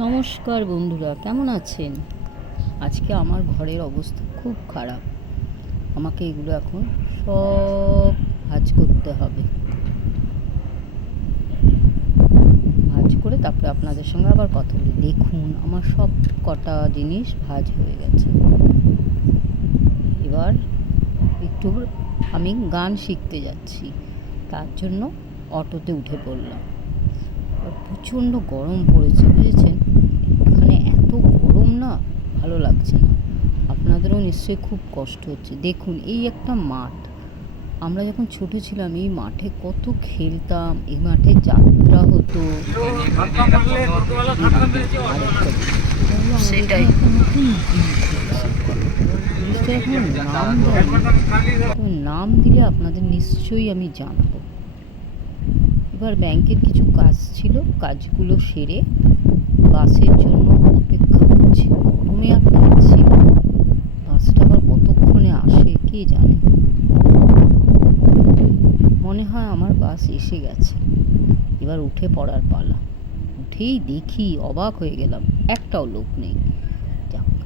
নমস্কার বন্ধুরা, কেমন আছেন? আজকে আমার ঘরের অবস্থা খুব খারাপ। আমাকে এগুলো এখন সব ভাঁজ করতে হবে। ভাঁজ করে তারপরে আপনাদের সঙ্গে আবার কথা বলি। দেখুন, আমার সব কটা জিনিস ভাঁজ হয়ে গেছে। এবার একটু আমি গান শিখতে যাচ্ছি, তার জন্য অটোতে উঠে পড়লাম। প্রচণ্ড গরম পড়েছে, বুঝেছেন? এখানে এত গরম না, ভালো লাগছে না। আপনাদেরও নিশ্চয়ই খুব কষ্ট হচ্ছে। দেখুন, এই একটা মাঠ। আমরা যখন ছোট ছিলাম এই মাঠে কত খেলতাম, এই মাঠে যাত্রা হতো। সেটাই এখন নাম দিলে আপনাদের নিশ্চয়ই আমি জানাবো। এবার ব্যাংকের কিছু কাজ ছিল, কাজগুলো সেরে বাসের জন্য অপেক্ষা করছি। গরমে আর পাচ্ছি না, বাসটা আবার কতক্ষণে আসে কে জানে। মনে হয় আমার বাস এসে গেছে। এবার উঠে পড়ার পালা। উঠেই দেখি, অবাক হয়ে গেলাম, একটাও লোক নেই।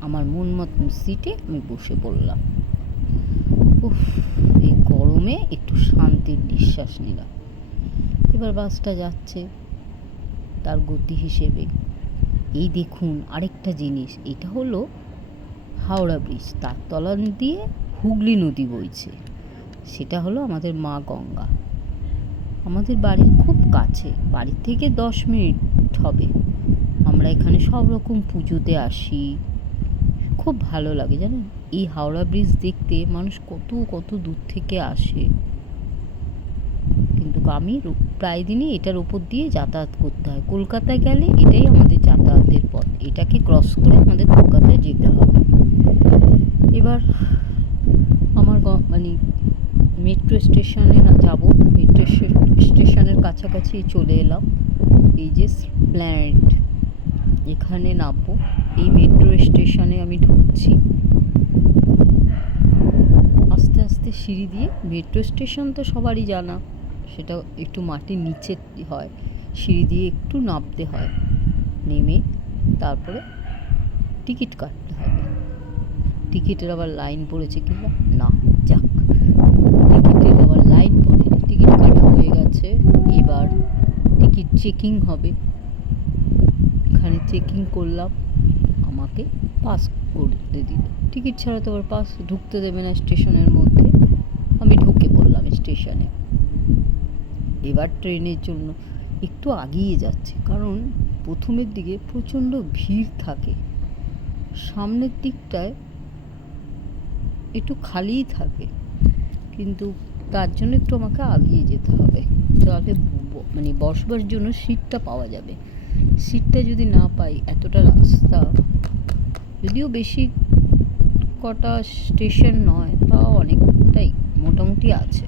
আমার মন মতন সিটে আমি বসে পড়লাম। উফ, এই গরমে একটু শান্তির নিঃশ্বাস নিলাম। এবার বাসটা যাচ্ছে তার গতি হিসেবে। এই দেখুন আরেকটা জিনিস, এটা হলো হাওড়া ব্রিজ। তার তলা দিয়ে হুগলি নদী বইছে। সেটা হলো আমাদের মা গঙ্গা। আমাদের বাড়ির খুব কাছে, বাড়ির থেকে 10 মিনিট হবে। আমরা এখানে সব রকম পুজোতে আসি, খুব ভালো লাগে জানেন। এই হাওড়া ব্রিজ দেখতে মানুষ কত কত দূর থেকে আসে। কিন্তু আমি প্রায় দিনই এটার ওপর দিয়ে যাতায়াত করতে হয়। কলকাতায় গেলে এটাই আমাদের যাতায়াতের পথ, এটাকে ক্রস করে আমাদের কলকাতায় যেতে হবে। এবার আমার মেট্রো স্টেশনে যাব। মেট্রো স্টেশনের কাছাকাছি চলে এলাম। এই যে প্ল্যানেট, এখানে নামবো। এই মেট্রো স্টেশনে আমি ঢুকছি আস্তে আস্তে সিঁড়ি দিয়ে। মেট্রো স্টেশন তো সবারই জানা, সেটা একটু মাটির নিচে হয়, সিঁড়ি দিয়ে একটু নামতে হয়। নেমে তারপরে টিকিট কাটতে হবে। টিকিটের আবার লাইন পড়েছে কিনা, না যাক, টিকিটের আবার লাইন পড়ে। টিকিট কাটা হয়ে গেছে। এবার টিকিট চেকিং হবে। এখানে চেকিং করলাম, আমাকে পাস করতে দিল। টিকিট ছাড়া তো আবার পাস ঢুকতে দেবে না স্টেশনের মধ্যে। আমি ঢুকে পড়লাম স্টেশনে। এবার ট্রেনের জন্য একটু আগিয়ে যাচ্ছে, কারণ প্রথমের দিকে প্রচণ্ড ভিড় থাকে, সামনের দিকটায় একটু খালিই থাকে, কিন্তু তার জন্য একটু আমাকে আগিয়ে যেতে হবে। তাহলে বসবার জন্য সিটটা পাওয়া যাবে। সিটটা যদি না পাই, এতটা রাস্তা, যদিও বেশি কটা স্টেশন নয়, তাও অনেকটাই মোটামুটি আছে।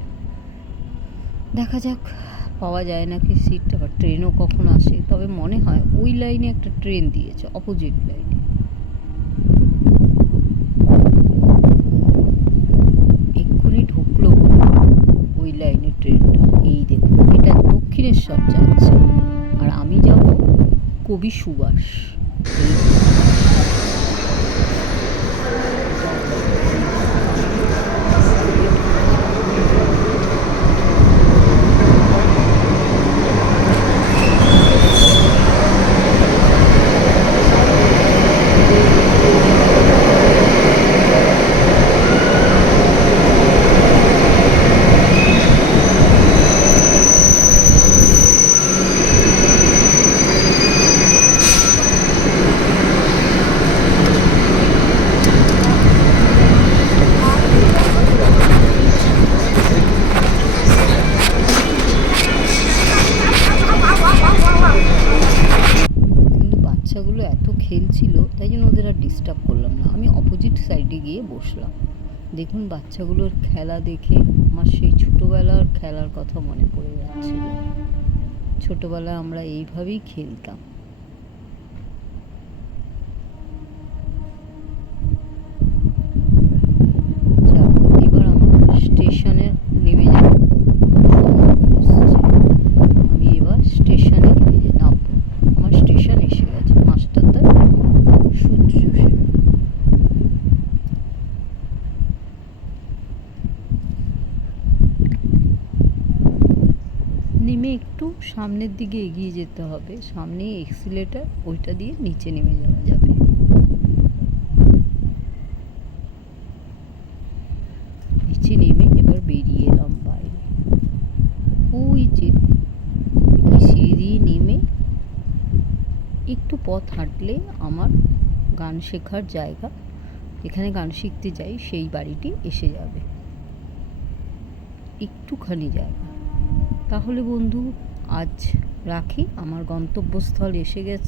দেখা যাক পাওয়া যায় নাকি সিটটা, বা ট্রেনও কখন আসে। তবে মনে হয় ওই লাইনে একটা ট্রেন দিয়েছে, অপোজিট লাইনে। এক্ষুনি ঢুকলো ওই লাইনে ট্রেনটা। এই দেখুন, এটা দক্ষিণেশ্বর যাচ্ছে, আর আমি যাব কবি সুভাষ। বাচ্চাগুলো এত খেলছিল, তাই জন্য ওদের আর ডিস্টার্ব করলাম না। আমি অপোজিট সাইডে গিয়ে বসলাম। দেখুন, বাচ্চাগুলোর খেলা দেখে আমার সেই ছোটোবেলার খেলার কথা মনে পড়ে যাচ্ছিল। ছোটোবেলায় আমরা এইভাবেই খেলতাম। এবার আমার স্টেশনে নেমে যাব। আমি এবার স্টেশনে নেমে নামবো। আমার স্টেশন এসে গেছে। মাস্টার নেমে একটু সামনের দিকে এগিয়ে যেতে হবে, সামনে এক্সিলেটার ওইটা দিয়ে নিচে নেমে যাওয়া যাবে। নিচে নেমে এবার বেরিয়ে এলাম বাইরে। ওই যে এই সিঁড়ি দিয়ে নেমে একটু পথ হাঁটলে আমার গান শেখার জায়গা, এখানে গান শিখতে যাই, সেই বাড়িটি এসে যাবে। একটুখানি জায়গা। তাহলে বন্ধু আজ রাখি, আমার গন্তব্যস্থল এসে গেছে।